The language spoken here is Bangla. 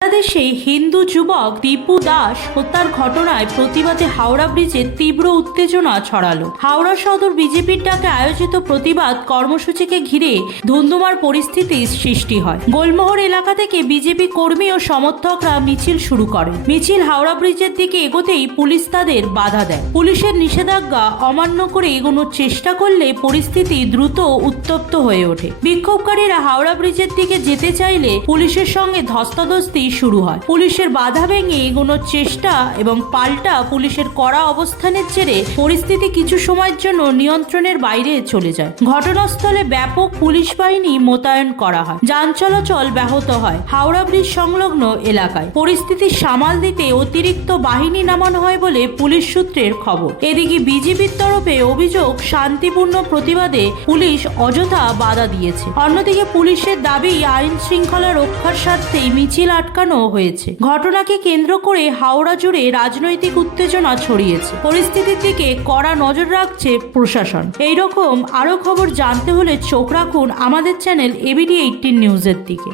বাংলাদেশে হিন্দু যুবক দীপু দাস হত্যার ঘটনায় প্রতিবাদে হাওড়া ব্রিজে তীব্র উত্তেজনা ছড়ালো। হাওড়া সদর বিজেপির ডাকে আয়োজিত প্রতিবাদ কর্মসূচিকে ঘিরে ধুন্ধুমার পরিস্থিতির সৃষ্টি হয়। গোলমোহর এলাকা থেকে বিজেপি কর্মী ও সমর্থকরা মিছিল শুরু করে। মিছিল হাওড়া ব্রিজের দিকে এগোতেই পুলিশ তাদের বাধা দেয়। পুলিশের নিষেধাজ্ঞা অমান্য করে এগোনোর চেষ্টা করলে পরিস্থিতি দ্রুত উত্তপ্ত হয়ে ওঠে। বিক্ষোভকারীরা হাওড়া ব্রিজের দিকে যেতে চাইলে পুলিশের সঙ্গে ধস্তাধস্তি শুরু হয়। পুলিশের বাধা ভেঙে এগোনোর চেষ্টা এবং পাল্টা পুলিশের কড়া অবস্থানের জেরে পরিস্থিতি কিছু সময়ের জন্য নিয়ন্ত্রণের বাইরে চলে যায়। ঘটনাস্থলে ব্যাপক পুলিশ বাহিনী মোতায়েন করা হয়। যান চলাচল ব্যাহত হয় হাওড়া ব্রিজ সংলগ্ন এলাকায়। পরিস্থিতি সামাল দিতে অতিরিক্ত বাহিনী নামানো হয় বলে পুলিশ সূত্রের খবর। এদিকে বিজেপির তরফে অভিযোগ, শান্তিপূর্ণ প্রতিবাদে পুলিশ অযথা বাধা দিয়েছে। অন্যদিকে পুলিশের দাবি, আইন শৃঙ্খলা রক্ষার স্বার্থে মিছিল আটকানো হয়েছে। ঘটনাকে কেন্দ্র করে হাওড়া জুড়ে রাজনৈতিক উত্তেজনা ছড়িয়েছে। পরিস্থিতির দিকে কড়া নজর রাখছে প্রশাসন। এইরকম আরো খবর জানতে হলে চোখ রাখুন আমাদের চ্যানেল ABD18 নিউজের দিকে।